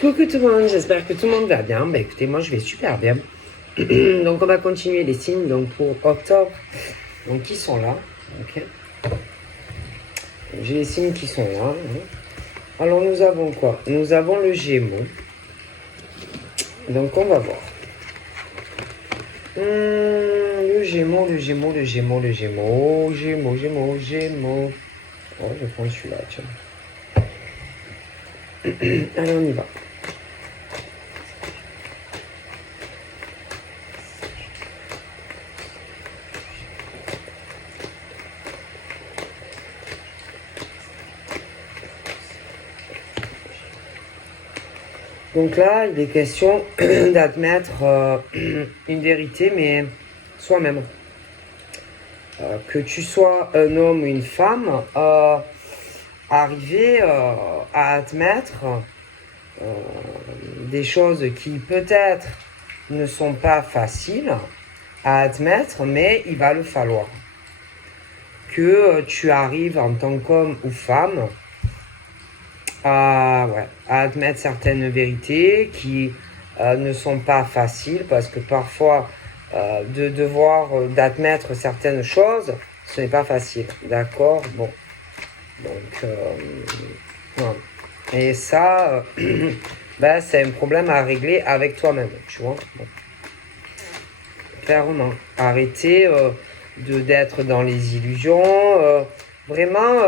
Coucou tout le monde, j'espère que tout le monde va bien. Bah écoutez, moi je vais super bien. Donc on va continuer les signes donc pour octobre. Donc qui sont là, ok. J'ai les signes qui sont là. Alors nous avons quoi? Nous avons le Gémeaux. Donc on va voir. Le Gémeaux, le Gémeaux, le Gémeaux, le Gémeaux, Gémeaux, Gémeaux, Gémeaux. Oh, je vais prendre celui-là, tiens. Allez, on y va. Donc là, il est question d'admettre une vérité, mais soi-même. Que tu sois un homme ou une femme, arriver à admettre des choses qui peut-être ne sont pas faciles à admettre, mais il va le falloir. Que tu arrives en tant qu'homme ou femme à admettre certaines vérités qui ne sont pas faciles, parce que parfois de devoir d'admettre certaines choses, ce n'est pas facile, d'accord? Bon, donc voilà. Et ça, ben, c'est un problème à régler avec toi-même, tu vois. Bon. Clairement, arrêter d'être dans les illusions, vraiment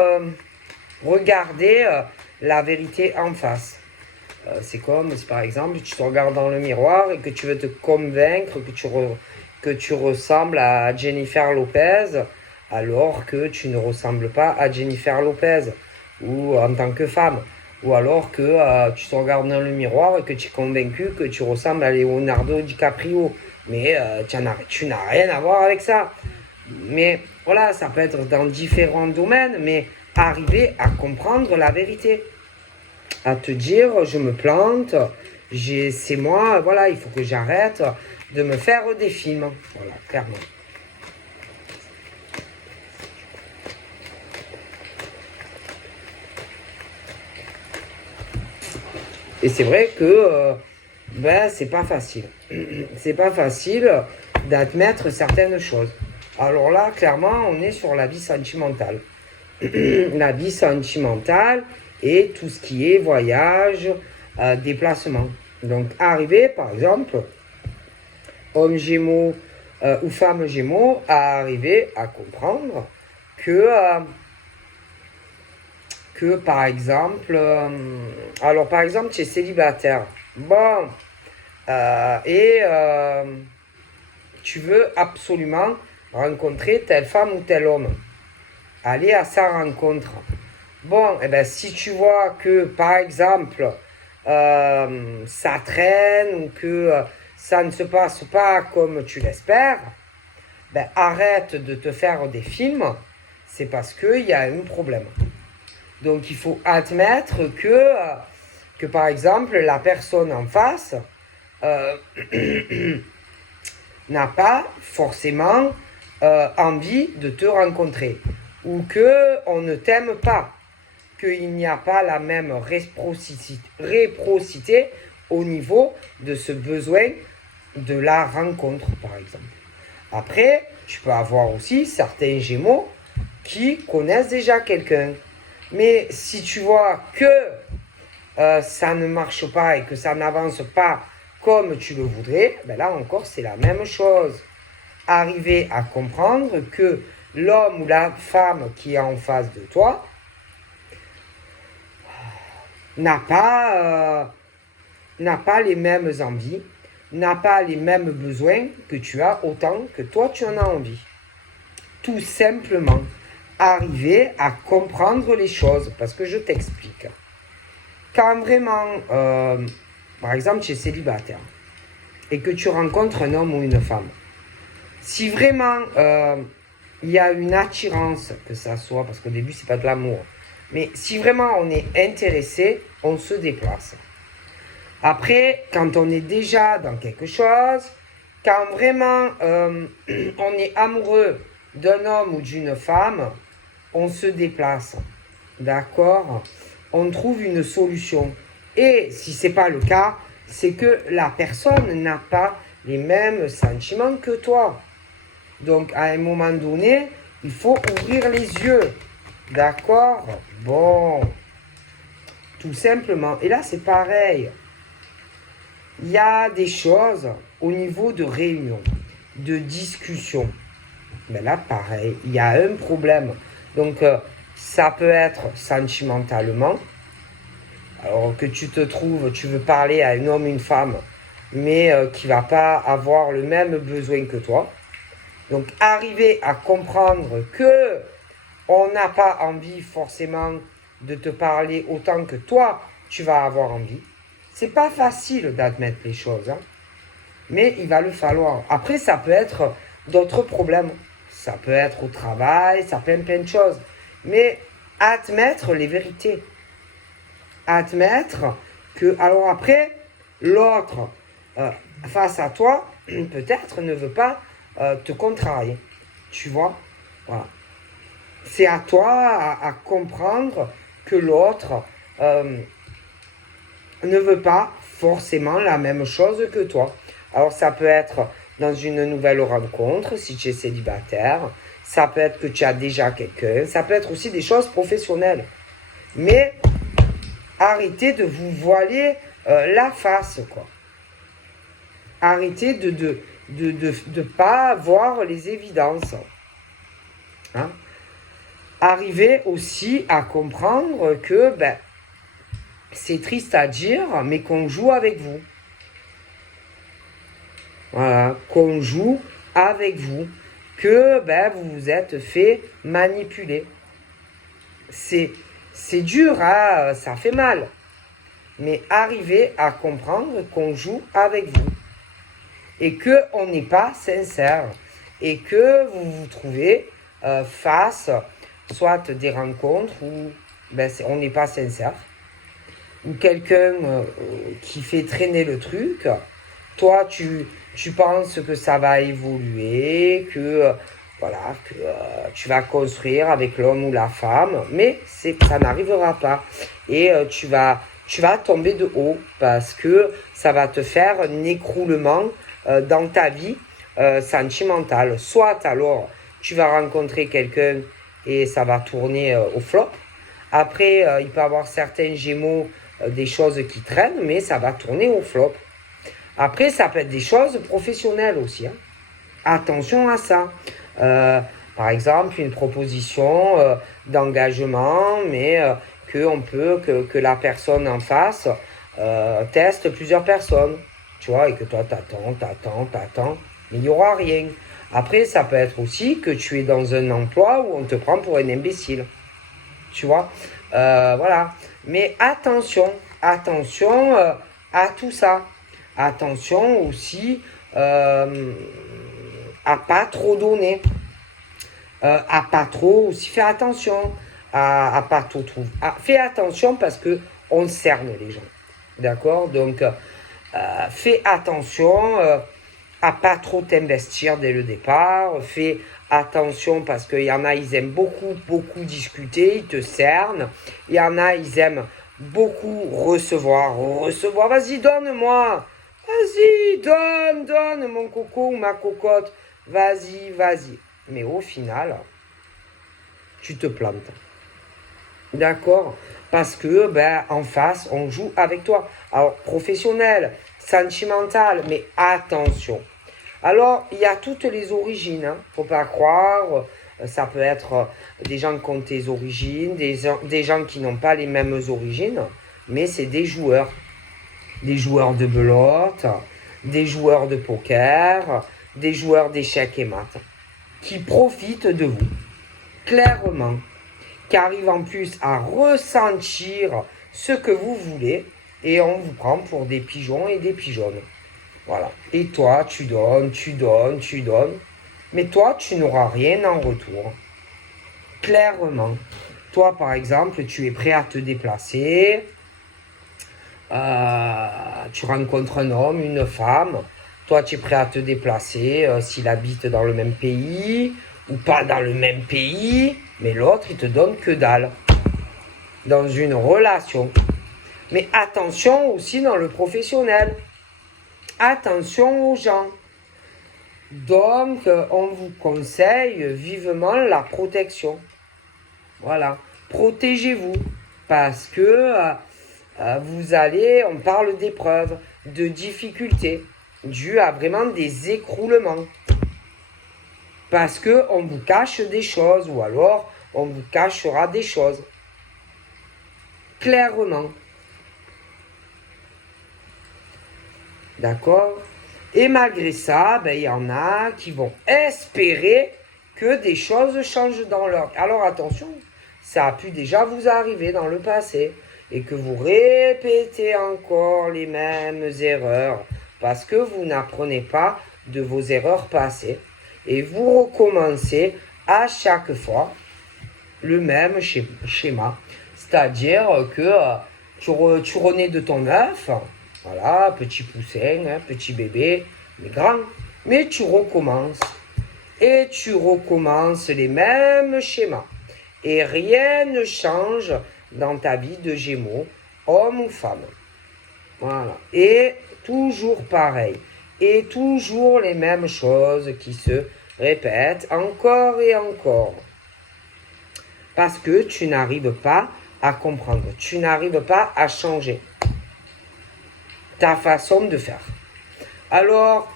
regarder la vérité en face. C'est comme si par exemple tu te regardes dans le miroir et que tu veux te convaincre que tu ressembles à Jennifer Lopez, alors que tu ne ressembles pas à Jennifer Lopez, ou en tant que femme. Ou alors que tu te regardes dans le miroir et que tu es convaincu que tu ressembles à Leonardo DiCaprio. Mais tu n'as rien à voir avec ça. Mais voilà, ça peut être dans différents domaines, mais arriver à comprendre la vérité. À te dire, je me plante, c'est moi, voilà, il faut que j'arrête de me faire des films. Voilà, clairement. Et c'est vrai que ben, c'est pas facile. C'est pas facile d'admettre certaines choses. Alors là, clairement, on est sur la vie sentimentale. La vie sentimentale et tout ce qui est voyage, déplacement. Donc, arriver, par exemple, homme gémeaux ou femme gémeaux, à arriver à comprendre que par exemple, alors par exemple, tu es célibataire. Bon, tu veux absolument rencontrer telle femme ou tel homme. Aller à sa rencontre. Bon, et ben si tu vois que par exemple ça traîne ou que ça ne se passe pas comme tu l'espères, ben arrête de te faire des films, c'est parce qu'il y a un problème. Donc il faut admettre que par exemple la personne en face n'a pas forcément envie de te rencontrer, ou qu'on ne t'aime pas, qu'il n'y a pas la même réciprocité au niveau de ce besoin de la rencontre, par exemple. Après, tu peux avoir aussi certains gémeaux qui connaissent déjà quelqu'un. Mais si tu vois que ça ne marche pas et que ça n'avance pas comme tu le voudrais, ben là encore c'est la même chose. Arriver à comprendre que l'homme ou la femme qui est en face de toi n'a pas les mêmes envies, n'a pas les mêmes besoins que tu as autant que toi tu en as envie. Tout simplement, arriver à comprendre les choses, parce que je t'explique. Quand vraiment, par exemple, tu es célibataire et que tu rencontres un homme ou une femme, si vraiment il y a une attirance, que ça soit, parce qu'au début c'est pas de l'amour, mais si vraiment on est intéressé, on se déplace. Après, quand on est déjà dans quelque chose, quand vraiment on est amoureux d'un homme ou d'une femme, on se déplace. D'accord? On trouve une solution. Et si ce n'est pas le cas, c'est que la personne n'a pas les mêmes sentiments que toi. Donc, à un moment donné, il faut ouvrir les yeux. D'accord? Bon. Tout simplement. Et là, c'est pareil. Il y a des choses au niveau de réunion, de discussion. Mais là, pareil, il y a un problème. Donc, ça peut être sentimentalement. Alors que tu te trouves, tu veux parler à un homme, une femme, mais qui ne va pas avoir le même besoin que toi. Donc, arriver à comprendre que on n'a pas envie forcément de te parler autant que toi, tu vas avoir envie. C'est pas facile d'admettre les choses, hein, mais il va le falloir. Après, ça peut être d'autres problèmes. Ça peut être au travail, ça peut être plein de choses. Mais admettre les vérités. Admettre que, alors après, l'autre, face à toi, peut-être ne veut pas te contrarier. Tu vois? Voilà. C'est à toi à comprendre que l'autre ne veut pas forcément la même chose que toi. Alors ça peut être dans une nouvelle rencontre, si tu es célibataire, ça peut être que tu as déjà quelqu'un, ça peut être aussi des choses professionnelles. Mais arrêtez de vous voiler la face, quoi. Arrêtez de pas voir les évidences. Hein? Arrivez aussi à comprendre que c'est triste à dire, mais qu'on joue avec vous. Voilà, qu'on joue avec vous, que vous vous êtes fait manipuler. C'est dur, hein, ça fait mal. Mais arrivez à comprendre qu'on joue avec vous. Et qu'on n'est pas sincère. Et que vous vous trouvez face soit des rencontres où on n'est pas sincère. Ou quelqu'un qui fait traîner le truc. Toi, tu penses que ça va évoluer, que tu vas construire avec l'homme ou la femme, mais ça n'arrivera pas. Et tu vas tomber de haut parce que ça va te faire un écroulement dans ta vie sentimentale. Soit alors, tu vas rencontrer quelqu'un et ça va tourner au flop. Après, il peut y avoir certains gémeaux, des choses qui traînent, mais ça va tourner au flop. Après, ça peut être des choses professionnelles aussi. Hein. Attention à ça. Par exemple, une proposition d'engagement, mais que la personne en face teste plusieurs personnes. Tu vois, et que toi, t'attends, mais il n'y aura rien. Après, ça peut être aussi que tu es dans un emploi où on te prend pour un imbécile. Tu vois, voilà. Mais attention à tout ça. Attention aussi à pas trop donner. À pas trop aussi faire attention. À pas trop trouver. Fais attention parce que on cerne les gens. D'accord? Donc, fais attention à pas trop t'investir dès le départ. Fais attention parce qu'il y en a, ils aiment beaucoup discuter, ils te cernent. Il y en a, ils aiment beaucoup recevoir. Vas-y, donne-moi. Vas-y, donne mon coco ou ma cocotte. Vas-y. Mais au final, tu te plantes. D'accord? Parce que, en face, on joue avec toi. Alors, professionnel, sentimental, mais attention. Alors, il y a toutes les origines, hein. Faut pas croire. Ça peut être des gens qui ont tes origines, des gens qui n'ont pas les mêmes origines, mais c'est des joueurs. Des joueurs de belote, des joueurs de poker, des joueurs d'échecs et maths, qui profitent de vous, clairement, qui arrivent en plus à ressentir ce que vous voulez, et on vous prend pour des pigeons et des pigeonnes. Voilà. Et toi, tu donnes, mais toi, tu n'auras rien en retour. Clairement. Toi, par exemple, tu es prêt à te déplacer, tu rencontres un homme, une femme, toi tu es prêt à te déplacer s'il habite dans le même pays ou pas dans le même pays, mais l'autre il te donne que dalle dans une relation. Mais attention aussi dans le professionnel. Attention aux gens. Donc, on vous conseille vivement la protection. Voilà. Protégez-vous. Parce que vous allez, on parle d'épreuves, de difficultés, dues à vraiment des écroulements. Parce qu'on vous cache des choses, ou alors on vous cachera des choses. Clairement. D'accord? Et malgré ça, ben, il y en a qui vont espérer que des choses changent dans leur... Alors attention, ça a pu déjà vous arriver dans le passé et que vous répétez encore les mêmes erreurs parce que vous n'apprenez pas de vos erreurs passées et vous recommencez à chaque fois le même schéma. C'est-à-dire que tu renais de ton œuf, voilà, petit poussin, hein, petit bébé, mais grand. Mais tu recommences. Et tu recommences les mêmes schémas. Et rien ne change dans ta vie de Gémeaux, homme ou femme. Voilà. Et toujours pareil. Et toujours les mêmes choses qui se répètent encore et encore. Parce que tu n'arrives pas à comprendre. Tu n'arrives pas à changer ta façon de faire. Alors,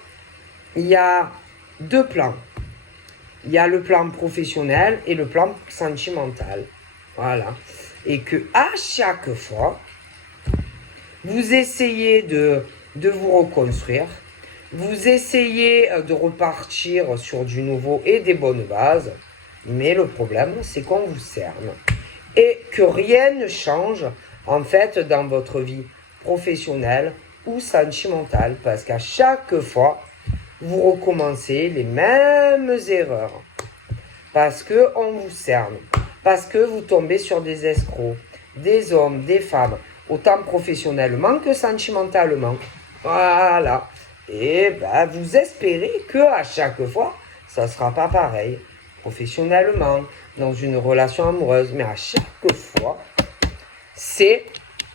il y a deux plans. Il y a le plan professionnel et le plan sentimental. Voilà. Et que à chaque fois, vous essayez de vous reconstruire. Vous essayez de repartir sur du nouveau et des bonnes bases. Mais le problème, c'est qu'on vous cerne. Et que rien ne change, en fait, dans votre vie professionnelle ou sentimentale. Parce qu'à chaque fois, vous recommencez les mêmes erreurs. Parce qu'on vous cerne. Parce que vous tombez sur des escrocs, des hommes, des femmes, autant professionnellement que sentimentalement. Voilà. Et ben, vous espérez qu'à chaque fois, ça ne sera pas pareil. Professionnellement, dans une relation amoureuse. Mais à chaque fois, c'est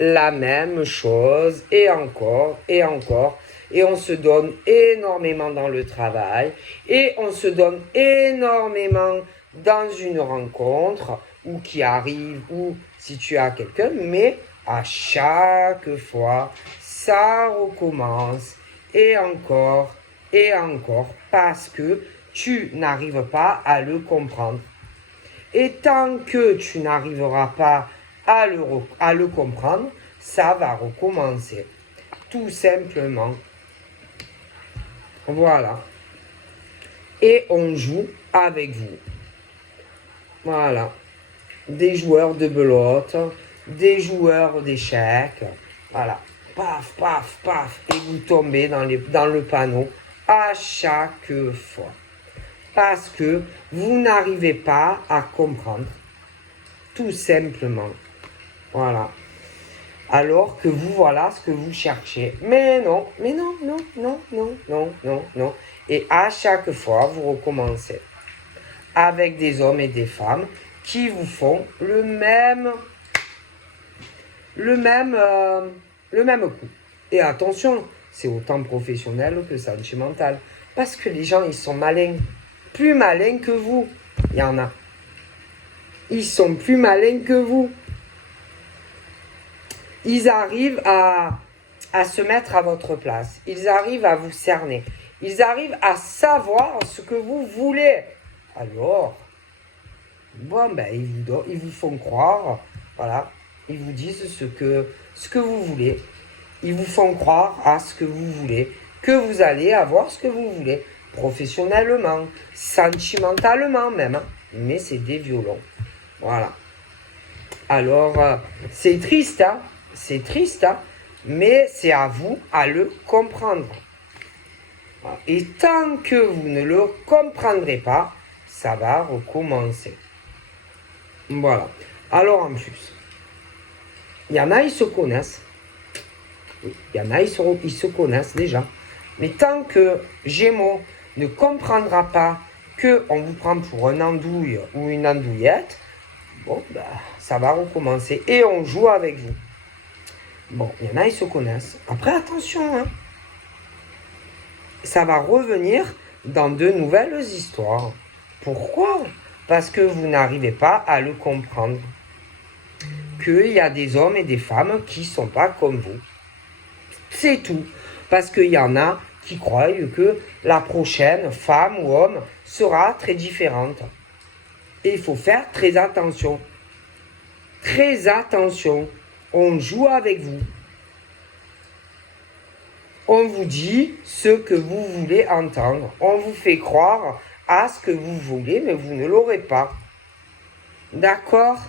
la même chose. Et encore, et encore. Et on se donne énormément dans le travail. Et on se donne énormément dans une rencontre ou qui arrive ou si tu as quelqu'un. Mais à chaque fois, ça recommence. Et encore parce que tu n'arrives pas à le comprendre. Et tant que tu n'arriveras pas à le comprendre, ça va recommencer. Tout simplement. Voilà. Et on joue avec vous. Voilà. Des joueurs de belote, des joueurs d'échecs. Voilà. Paf, paf, paf. Et vous tombez dans le panneau à chaque fois. Parce que vous n'arrivez pas à comprendre. Tout simplement. Voilà. Alors que vous, voilà ce que vous cherchez. Mais non, non. Et à chaque fois, vous recommencez. Avec des hommes et des femmes qui vous font le même coup. Et attention, c'est autant professionnel que sentimental. Parce que les gens, ils sont malins. Plus malins que vous. Il y en a. Ils sont plus malins que vous. Ils arrivent à se mettre à votre place. Ils arrivent à vous cerner. Ils arrivent à savoir ce que vous voulez. Alors, bon, ben, ils vous font croire, voilà, ils vous disent ce que vous voulez. Ils vous font croire à ce que vous voulez, que vous allez avoir ce que vous voulez, professionnellement, sentimentalement même, hein. Mais c'est des violons. Voilà. Alors, c'est triste, hein, mais c'est à vous à le comprendre. Et tant que vous ne le comprendrez pas, ça va recommencer. Voilà. Alors en plus, il y en a, ils se connaissent. Il y en a, ils se connaissent déjà. Mais tant que Gémeaux ne comprendra pas qu'on vous prend pour un andouille ou une andouillette, bon, ben, ça va recommencer. Et on joue avec vous. Bon, il y en a, ils se connaissent. Après, attention, hein. Ça va revenir dans de nouvelles histoires. Pourquoi? Parce que vous n'arrivez pas à le comprendre. Qu'il y a des hommes et des femmes qui ne sont pas comme vous. C'est tout. Parce qu'il y en a qui croient que la prochaine femme ou homme sera très différente. Et il faut faire très attention. Très attention. On joue avec vous. On vous dit ce que vous voulez entendre. On vous fait croire à ce que vous voulez, mais vous ne l'aurez pas. D'accord?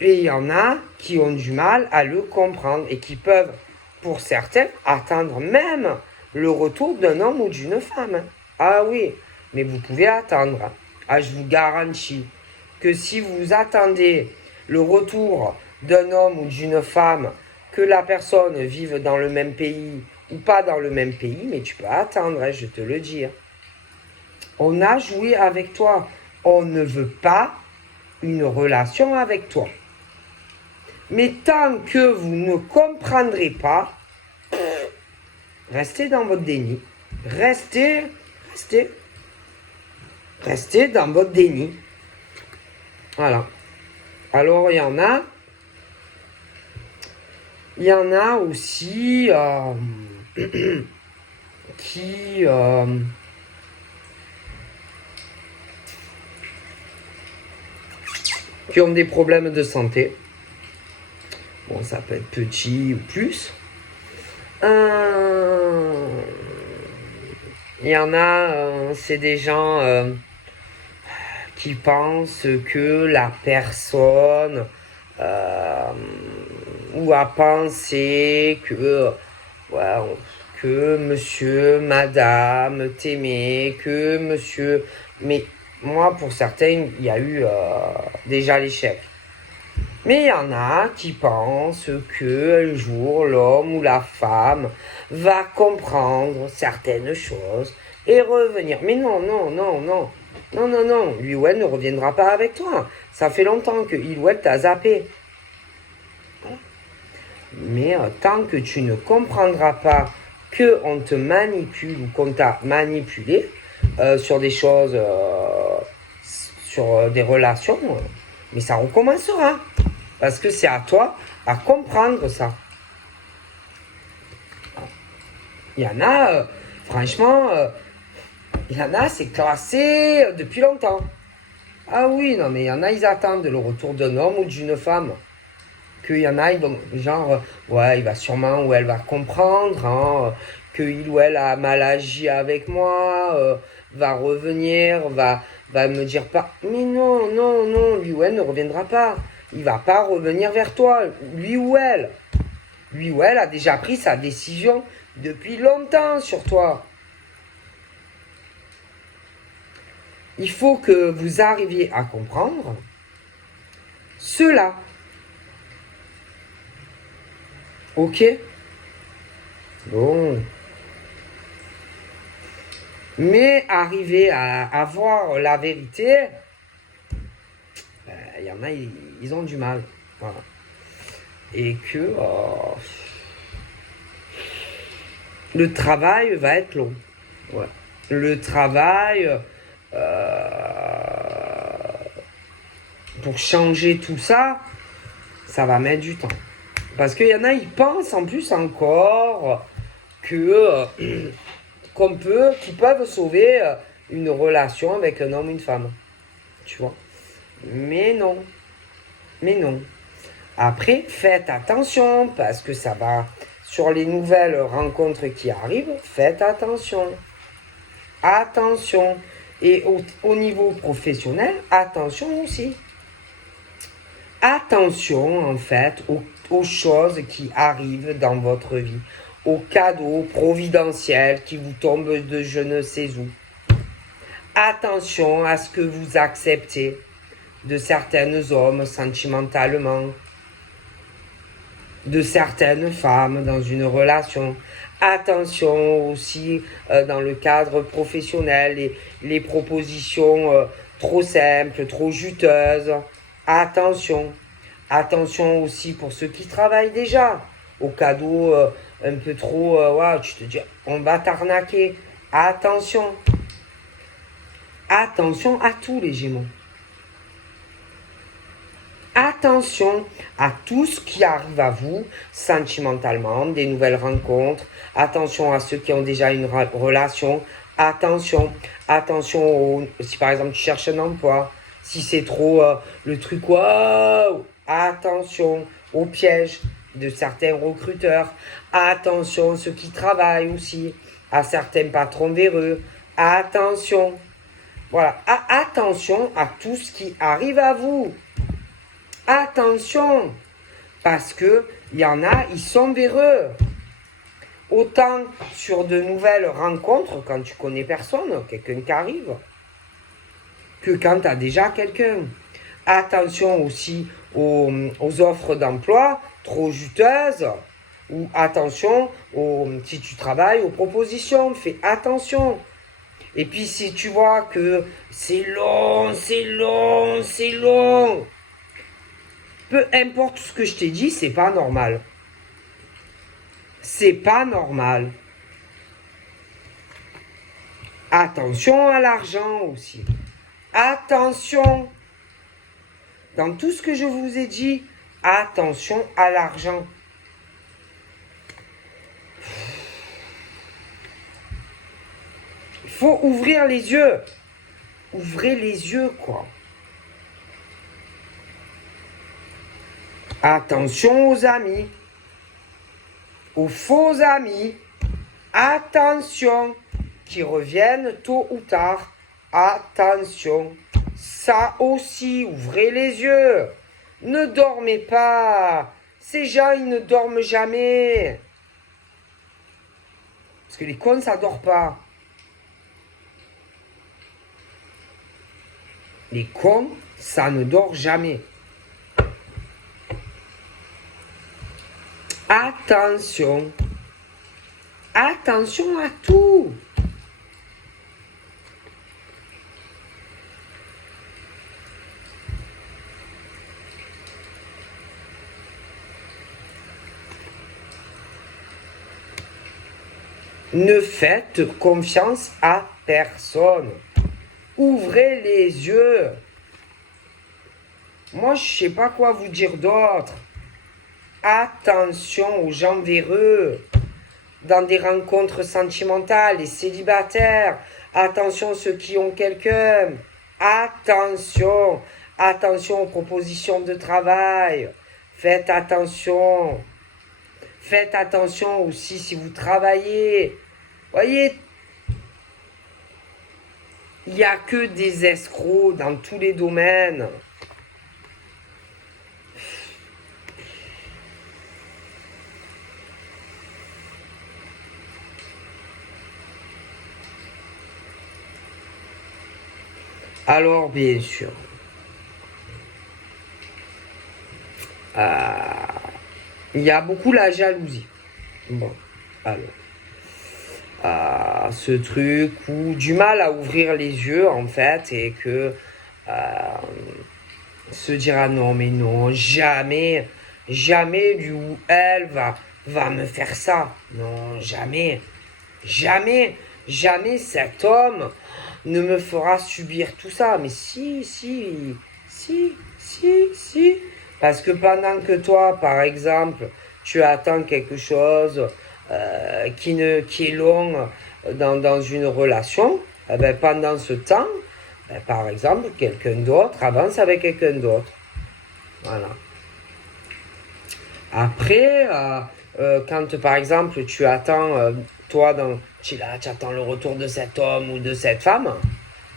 Et il y en a qui ont du mal à le comprendre et qui peuvent, pour certains, attendre même le retour d'un homme ou d'une femme. Ah oui, mais vous pouvez attendre. Ah, je vous garantis que si vous attendez le retour d'un homme ou d'une femme, que la personne vive dans le même pays ou pas dans le même pays, mais tu peux attendre, je te le dis. On a joué avec toi. On ne veut pas une relation avec toi. Mais tant que vous ne comprendrez pas, restez dans votre déni. Restez dans votre déni. Voilà. Alors, il y en a aussi qui ont des problèmes de santé. Bon, ça peut être petit ou plus. Il y en a, c'est des gens qui pensent que la personne ou à penser que monsieur, madame t'aimait, que monsieur... Mais moi, pour certains, il y a eu déjà l'échec. Mais il y en a qui pensent qu'un jour, l'homme ou la femme va comprendre certaines choses et revenir. Mais non, lui ou elle ne reviendra pas avec toi. Ça fait longtemps que il ou elle t'a zappé. Mais tant que tu ne comprendras pas qu'on te manipule ou qu'on t'a manipulé sur des choses, sur des relations, mais ça recommencera. Parce que c'est à toi à comprendre ça. Il y en a, franchement, il y en a, c'est classé depuis longtemps. Ah oui, non, mais il y en a, ils attendent le retour d'un homme ou d'une femme. Qu'il y en a, ils vont, genre, ouais, il va sûrement ou elle va comprendre, hein, qu'il ou elle a mal agi avec moi, va revenir, va me dire pas. Mais non, lui ou elle ne reviendra pas. Il va pas revenir vers toi, lui ou elle. Lui ou elle a déjà pris sa décision depuis longtemps sur toi. Il faut que vous arriviez à comprendre cela. Ok? Bon. Mais arriver à voir la vérité, il y en a, ils ont du mal. Voilà. Et que le travail va être long. Ouais. Le travail pour changer tout ça, ça va mettre du temps. Parce qu'il y en a, ils pensent en plus encore que qu'ils peuvent sauver une relation avec un homme ou une femme. Tu vois? Mais non. Après, faites attention parce que ça va sur les nouvelles rencontres qui arrivent. Faites attention. Attention. Et au niveau professionnel, attention aussi. Attention en fait aux choses qui arrivent dans votre vie, aux cadeaux providentiels qui vous tombent de je ne sais où. Attention à ce que vous acceptez de certains hommes sentimentalement, de certaines femmes dans une relation. Attention aussi dans le cadre professionnel, les propositions trop simples, trop juteuses. Attention Attention aussi pour ceux qui travaillent déjà. Au cadeau un peu trop, ouais, tu te dis, on va t'arnaquer. Attention. Attention à tous les Gémeaux. Attention à tout ce qui arrive à vous sentimentalement, des nouvelles rencontres. Attention à ceux qui ont déjà une relation. Attention. Attention si par exemple tu cherches un emploi. Si c'est trop le truc, waouh. Attention aux pièges de certains recruteurs. Attention ceux qui travaillent aussi. À certains patrons véreux. Attention. Voilà. Attention à tout ce qui arrive à vous. Attention, parce que il y en a, ils sont véreux. Autant sur de nouvelles rencontres, quand tu connais personne, quelqu'un qui arrive, que quand tu as déjà quelqu'un. Attention aussi aux offres d'emploi trop juteuses, ou attention si tu travailles aux propositions, fais attention. Et puis si tu vois que c'est long, peu importe ce que je t'ai dit, c'est pas normal. C'est pas normal. Attention à l'argent aussi. Attention. Dans tout ce que je vous ai dit, attention à l'argent. Il faut ouvrir les yeux. Ouvrez les yeux, quoi. Attention aux amis. Aux faux amis. Attention. Qui reviennent tôt ou tard. Attention. Ça aussi, ouvrez les yeux. Ne dormez pas. Ces gens, ils ne dorment jamais. Parce que les cons, ça dort pas. Les cons, ça ne dort jamais. Attention. Attention à tout. Ne faites confiance à personne. Ouvrez les yeux. Moi, je sais pas quoi vous dire d'autre. Attention aux gens véreux. Dans des rencontres sentimentales, les célibataires. Attention ceux qui ont quelqu'un. Attention. Attention aux propositions de travail. Faites attention. Faites attention aussi si vous travaillez. Voyez, il n'y a que des escrocs dans tous les domaines. Alors, bien sûr, il y a beaucoup la jalousie. Bon, alors, ce truc ou du mal à ouvrir les yeux, en fait, et que se dira non, mais non, jamais, jamais lui ou elle va me faire ça. Non, jamais, jamais, jamais cet homme ne me fera subir tout ça. Mais si. Parce que pendant que toi, par exemple, tu attends quelque chose qui est long dans une relation, eh ben, pendant ce temps, ben, par exemple, quelqu'un d'autre avance avec quelqu'un d'autre. Voilà. Après, quand par exemple tu attends, toi, tu attends le retour de cet homme ou de cette femme,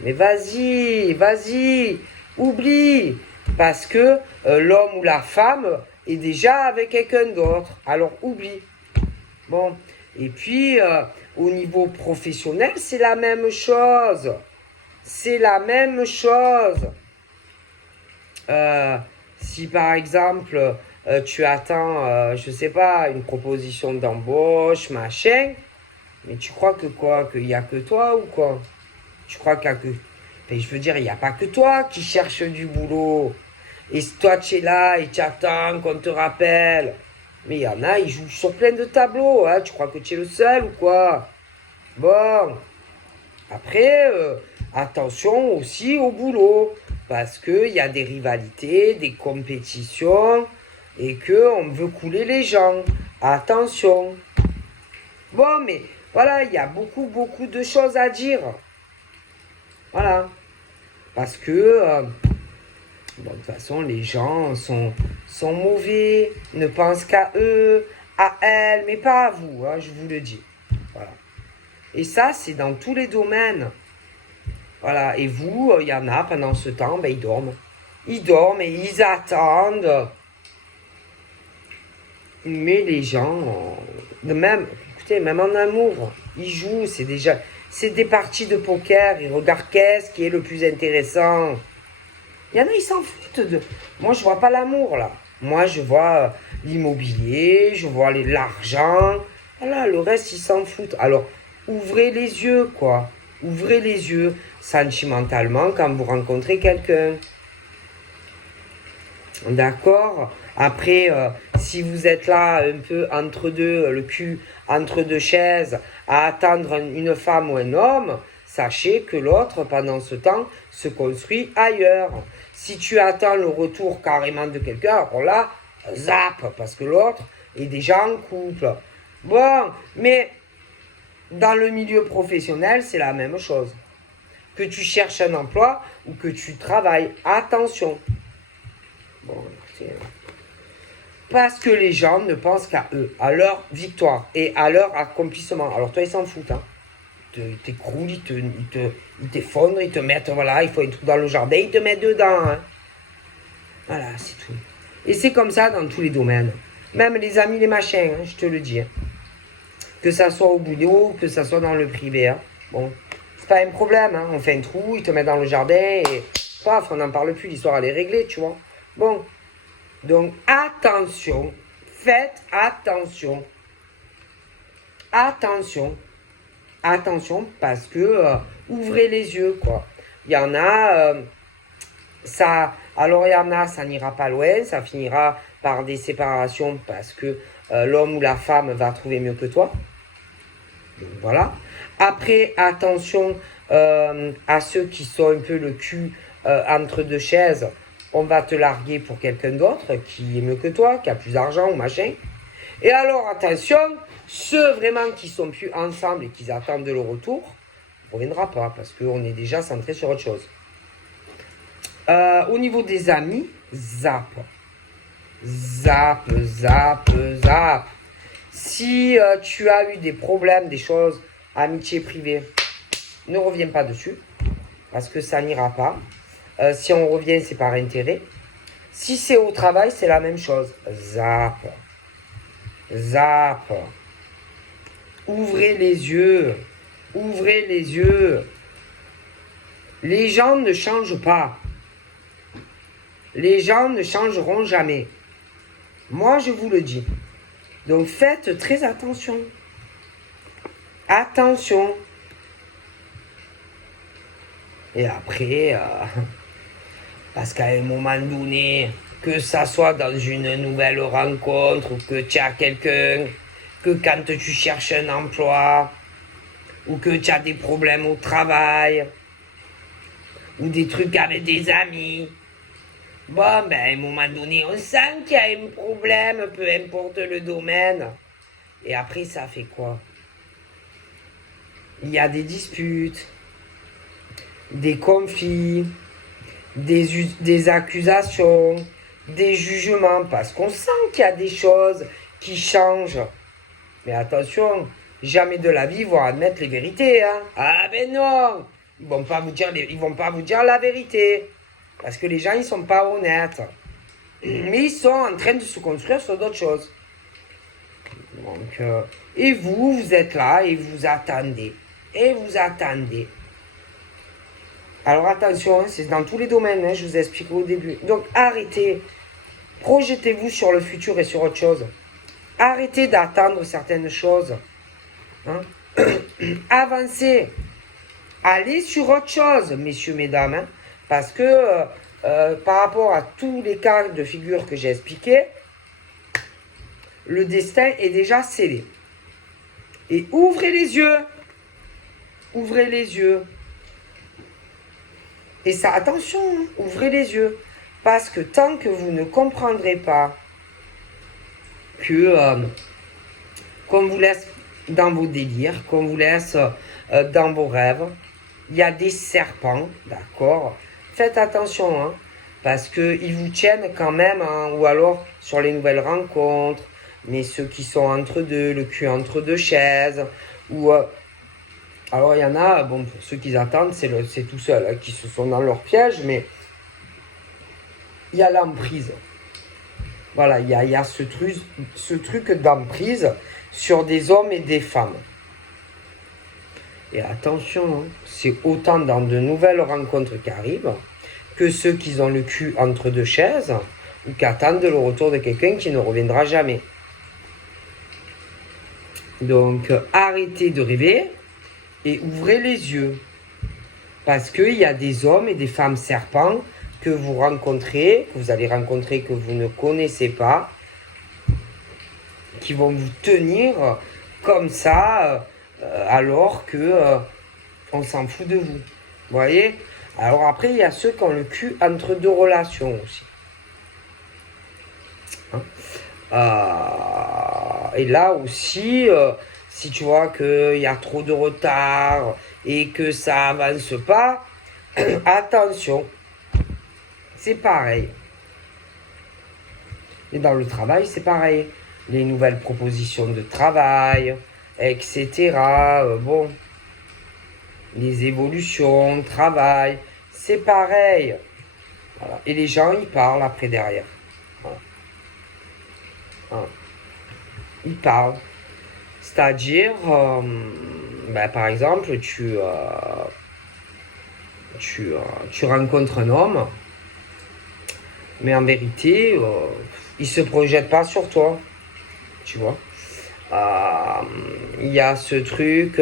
mais vas-y, oublie, parce que l'homme ou la femme est déjà avec quelqu'un d'autre, alors oublie. Bon, et puis au niveau professionnel, c'est la même chose. C'est la même chose. Si par exemple tu attends, je sais pas, une proposition d'embauche, machin, mais tu crois que quoi? Qu'il n'y a que toi ou quoi? Tu crois qu'il y a que... Mais je veux dire, il n'y a pas que toi qui cherche du boulot. Et toi, tu es là et tu attends qu'on te rappelle. Mais il y en a, ils jouent sur plein de tableaux. Hein. Tu crois que tu es le seul ou quoi? Bon. Après, attention aussi au boulot. Parce qu'il y a des rivalités, des compétitions. Et qu'on veut couler les gens. Attention. Bon, mais voilà, il y a beaucoup, beaucoup de choses à dire. Voilà. Parce que, bon, de toute façon, les gens sont mauvais, ne pensent qu'à eux, à elles, mais pas à vous, hein, je vous le dis. Voilà. Et ça, c'est dans tous les domaines. Voilà. Et vous, il y en a, pendant ce temps, ben, ils dorment. Ils dorment et ils attendent. Mais les gens, même, écoutez, même en amour, ils jouent, c'est des parties de poker, ils regardent qu'est-ce qui est le plus intéressant. Il y en a, ils s'en foutent de... Moi, je vois pas l'amour, là. Moi, je vois l'immobilier, je vois l'argent. Voilà, le reste, ils s'en foutent. Alors, ouvrez les yeux, quoi. Ouvrez les yeux sentimentalement quand vous rencontrez quelqu'un. D'accord? Après, si vous êtes là un peu entre deux, le cul entre deux chaises, à attendre une femme ou un homme, sachez que l'autre, pendant ce temps, se construit ailleurs. Si tu attends le retour carrément de quelqu'un, alors là, zap, parce que l'autre est déjà en couple. Bon, mais dans le milieu professionnel, c'est la même chose. Que tu cherches un emploi ou que tu travailles, attention. Bon, écoutez, parce que les gens ne pensent qu'à eux, à leur victoire et à leur accomplissement. Alors toi, ils s'en foutent, hein. Ils t'écroulent, ils t'effondrent, ils te mettent, voilà, il faut un trou dans le jardin, ils te mettent dedans, hein. Voilà, c'est tout. Et c'est comme ça dans tous les domaines. Même les amis, les machins, hein, je te le dis. Hein. Que ça soit au boulot, que ça soit dans le privé. Hein. Bon, c'est pas un problème, hein. On fait un trou, ils te mettent dans le jardin et paf, on n'en parle plus, l'histoire elle est réglée, tu vois. Bon, donc attention, faites attention. Attention. Attention parce que ouvrez les yeux, quoi. Il y en a, alors il y en a, ça n'ira pas loin, ça finira par des séparations parce que l'homme ou la femme va trouver mieux que toi. Donc, voilà. Après, attention à ceux qui sont un peu le cul entre deux chaises. On va te larguer pour quelqu'un d'autre qui est mieux que toi, qui a plus d'argent ou machin. Et alors, attention, ceux vraiment qui sont plus ensemble et qui attendent le retour, on ne reviendra pas parce qu'on est déjà centré sur autre chose. Au niveau des amis, zap. Zap, zap, zap. Si tu as eu des problèmes, des choses, amitié privée, ne reviens pas dessus parce que ça n'ira pas. Si on revient, c'est par intérêt. Si c'est au travail, c'est la même chose. Zap. Zap. Ouvrez les yeux. Ouvrez les yeux. Les gens ne changent pas. Les gens ne changeront jamais. Moi, je vous le dis. Donc, faites très attention. Attention. Et après, parce qu'à un moment donné, que ça soit dans une nouvelle rencontre ou que tu as quelqu'un, que quand tu cherches un emploi, ou que tu as des problèmes au travail, ou des trucs avec des amis, bon, ben, à un moment donné, on sent qu'il y a un problème, peu importe le domaine. Et après, ça fait quoi? Il y a des disputes, des conflits, des accusations, des jugements, parce qu'on sent qu'il y a des choses qui changent. Mais attention, jamais de la vie ils vont admettre les vérités. Hein. Ah ben non, ils vont pas vous dire la vérité. Parce que les gens, ils sont pas honnêtes. Mais ils sont en train de se construire sur d'autres choses. Donc, et vous êtes là et vous attendez. Et vous attendez. Alors attention, hein, c'est dans tous les domaines, hein, je vous ai expliqué au début. Donc arrêtez, projetez-vous sur le futur et sur autre chose. Arrêtez d'attendre certaines choses. Hein. Avancez. Allez sur autre chose, messieurs, mesdames. Hein, parce que par rapport à tous les cas de figure que j'ai expliqués, le destin est déjà scellé. Et ouvrez les yeux. Ouvrez les yeux. Et ça, attention, hein, ouvrez les yeux. Parce que tant que vous ne comprendrez pas que qu'on vous laisse dans vos délires, qu'on vous laisse dans vos rêves, il y a des serpents, d'accord? Faites attention, hein, parce qu'ils vous tiennent quand même, hein, ou alors sur les nouvelles rencontres, mais ceux qui sont entre deux, le cul entre deux chaises, ou... alors il y en a, bon, pour ceux qui attendent, c'est tout seul, hein, qui se sont dans leur piège, mais il y a l'emprise. Voilà, il y a ce truc d'emprise sur des hommes et des femmes. Et attention, hein, c'est autant dans de nouvelles rencontres qui arrivent que ceux qui ont le cul entre deux chaises ou qui attendent le retour de quelqu'un qui ne reviendra jamais. Donc, arrêtez de rêver et ouvrez les yeux. Parce qu'il y a des hommes et des femmes serpents que vous rencontrez, que vous allez rencontrer, que vous ne connaissez pas, qui vont vous tenir comme ça, alors que on s'en fout de vous. Vous voyez? Alors après, il y a ceux qui ont le cul entre deux relations aussi. Hein? Et là aussi, si tu vois qu'il y a trop de retard et que ça avance pas, attention, c'est pareil. Et dans le travail, c'est pareil. Les nouvelles propositions de travail, etc. Bon, les évolutions, travail, c'est pareil. Voilà. Et les gens, ils parlent après derrière. Voilà. Voilà. Ils parlent. C'est-à-dire, par exemple, tu rencontres un homme, mais en vérité, il se projette pas sur toi, tu vois. Il y a ce truc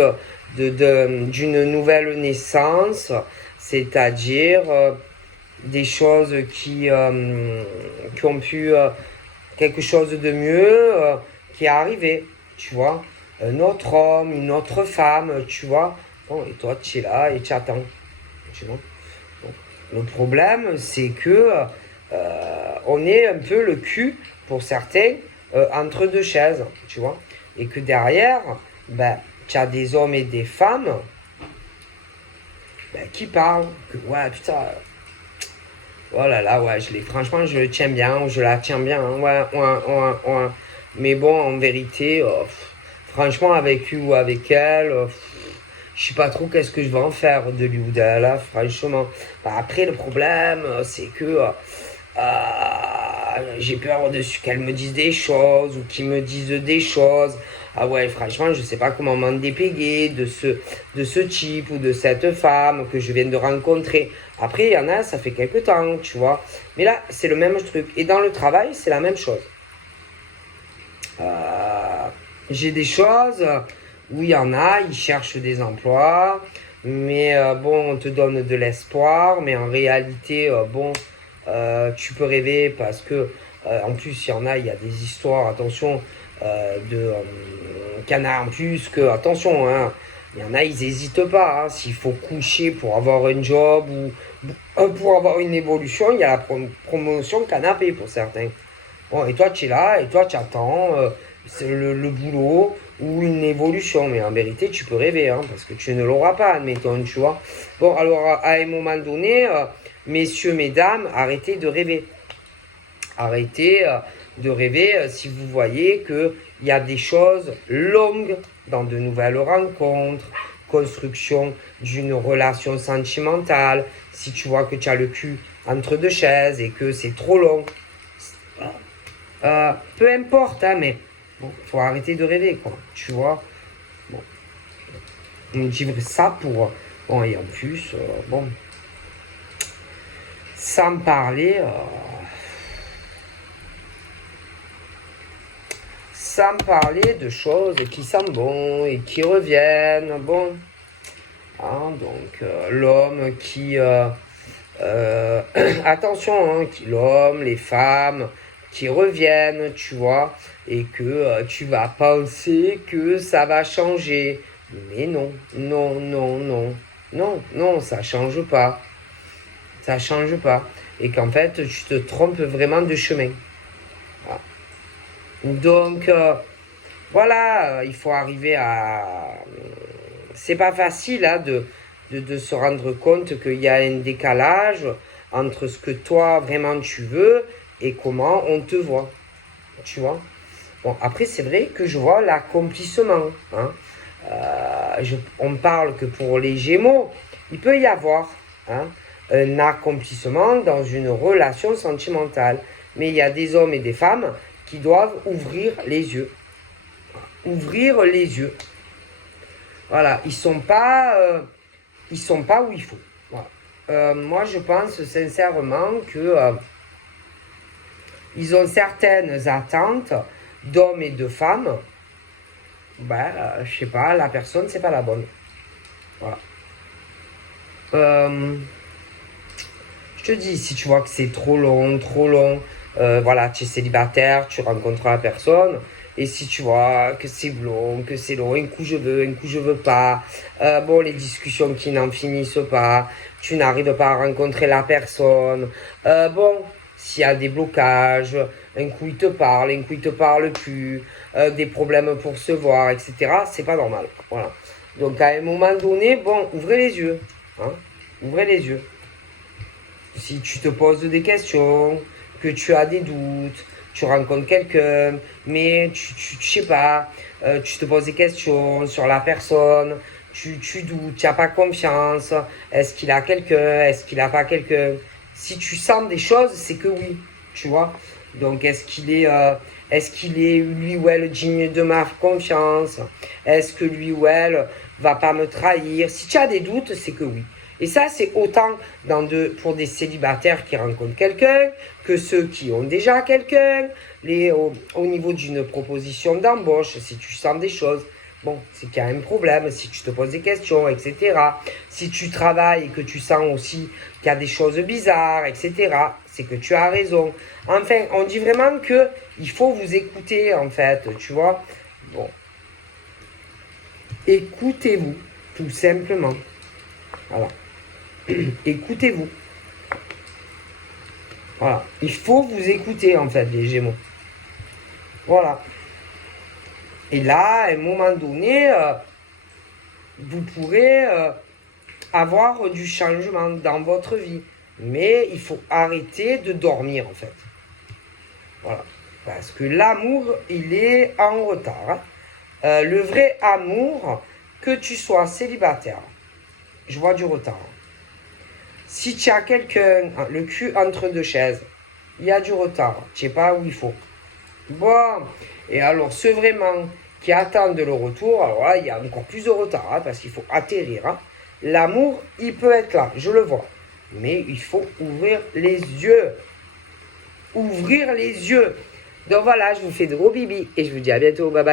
d'une nouvelle naissance, c'est-à-dire des choses qui ont pu quelque chose de mieux qui est arrivé, tu vois. Un autre homme, une autre femme, tu vois. Bon, et toi, tu es là et tu attends, tu vois. Bon. Le problème, c'est que on est un peu le cul, pour certains, entre deux chaises, tu vois. Et que derrière, tu as des hommes et des femmes qui parlent. Que, ouais, putain, oh là là, ouais, franchement, je le tiens bien, ou je la tiens bien, hein, ouais. Mais bon, en vérité, franchement, avec lui ou avec elle, je sais pas trop qu'est-ce que je vais en faire de lui ou d'elle, là, franchement. Après, le problème, c'est que j'ai peur qu'elle me dise des choses ou qu'ils me disent des choses. Ah ouais, franchement, je sais pas comment m'en dépéguer de ce type ou de cette femme que je viens de rencontrer. Après, il y en a, ça fait quelques temps, tu vois. Mais là, c'est le même truc. Et dans le travail, c'est la même chose. J'ai des choses où il y en a, ils cherchent des emplois, mais bon, on te donne de l'espoir, mais en réalité, tu peux rêver parce que, en plus, il y en a, il y a des histoires, attention, qu'il y en a en plus que, attention, hein, il y en a, ils n'hésitent pas, hein, s'il faut coucher pour avoir un job ou pour avoir une évolution, il y a la promotion canapé pour certains. Bon, et toi, tu es là, et toi, tu attends le boulot ou une évolution. Mais en vérité, tu peux rêver, hein, parce que tu ne l'auras pas, admettons, tu vois. Bon, alors, à un moment donné, messieurs, mesdames, arrêtez de rêver. Arrêtez de rêver si vous voyez qu'il y a des choses longues dans de nouvelles rencontres, construction d'une relation sentimentale. Si tu vois que tu as le cul entre deux chaises et que c'est trop long, peu importe, hein, mais bon, faut arrêter de rêver, quoi. Tu vois. Bon. On dit ça pour. Bon, et en plus, bon. Sans parler. Sans parler de choses qui sentent bon et qui reviennent. Bon. Hein, donc, l'homme qui Attention, hein, l'homme, les femmes qui reviennent, tu vois, et que tu vas penser que ça va changer. Mais non, non, non, non, non, non, ça change pas. Ça change pas. Et qu'en fait, tu te trompes vraiment de chemin. Voilà. Donc, voilà, il faut arriver à... C'est pas facile hein, de se rendre compte qu'il y a un décalage entre ce que toi vraiment tu veux et comment on te voit. Tu vois. Bon, après, c'est vrai que je vois l'accomplissement. Hein. On parle que pour les Gémeaux, il peut y avoir hein, un accomplissement dans une relation sentimentale. Mais il y a des hommes et des femmes qui doivent ouvrir les yeux. Ouvrir les yeux. Voilà, ils sont pas où il faut. Voilà. Moi, je pense sincèrement que ils ont certaines attentes d'hommes et de femmes. Je sais pas, la personne, c'est pas la bonne. Voilà. Je te dis, si tu vois que c'est trop long, voilà, tu es célibataire, tu rencontres la personne, et si tu vois que c'est long, un coup je veux pas, bon, les discussions qui n'en finissent pas, tu n'arrives pas à rencontrer la personne, bon, s'il y a des blocages, un coup il te parle, un coup il te parle plus, des problèmes pour se voir, etc., c'est pas normal, voilà. Donc à un moment donné, bon, ouvrez les yeux, hein, ouvrez les yeux. Si tu te poses des questions, que tu as des doutes, tu rencontres quelqu'un, mais je sais pas, tu te poses des questions sur la personne, tu doutes, tu n'as pas confiance, est-ce qu'il a quelqu'un, est-ce qu'il n'a pas quelqu'un. Si tu sens des choses, c'est que oui, tu vois. Donc est-ce qu'il est lui ou elle digne de ma confiance? Est-ce que lui ou elle va pas me trahir? Si tu as des doutes, c'est que oui. Et ça, c'est autant pour des célibataires qui rencontrent quelqu'un, que ceux qui ont déjà quelqu'un, au niveau d'une proposition d'embauche, si tu sens des choses, bon, c'est qu'il y a un problème, si tu te poses des questions, etc. Si tu travailles et que tu sens aussi qu'il y a des choses bizarres, etc., c'est que tu as raison. Enfin, on dit vraiment qu'il faut vous écouter, en fait, tu vois. Bon. Écoutez-vous, tout simplement. Voilà. Écoutez-vous. Voilà. Il faut vous écouter, en fait, les Gémeaux. Voilà. Et là, à un moment donné, vous pourrez avoir du changement dans votre vie. Mais il faut arrêter de dormir, en fait. Voilà. Parce que l'amour, il est en retard. Le vrai amour, que tu sois célibataire, je vois du retard. Si tu as quelqu'un, le cul entre deux chaises, il y a du retard. Tu ne sais pas où il faut. Bon, et alors ceux vraiment qui attendent le retour, alors là, il y a encore plus de retard, hein, parce qu'il faut atterrir. Hein. L'amour, il peut être là, je le vois. Mais il faut ouvrir les yeux. Ouvrir les yeux. Donc voilà, je vous fais de gros bibis et je vous dis à bientôt. Bye bye.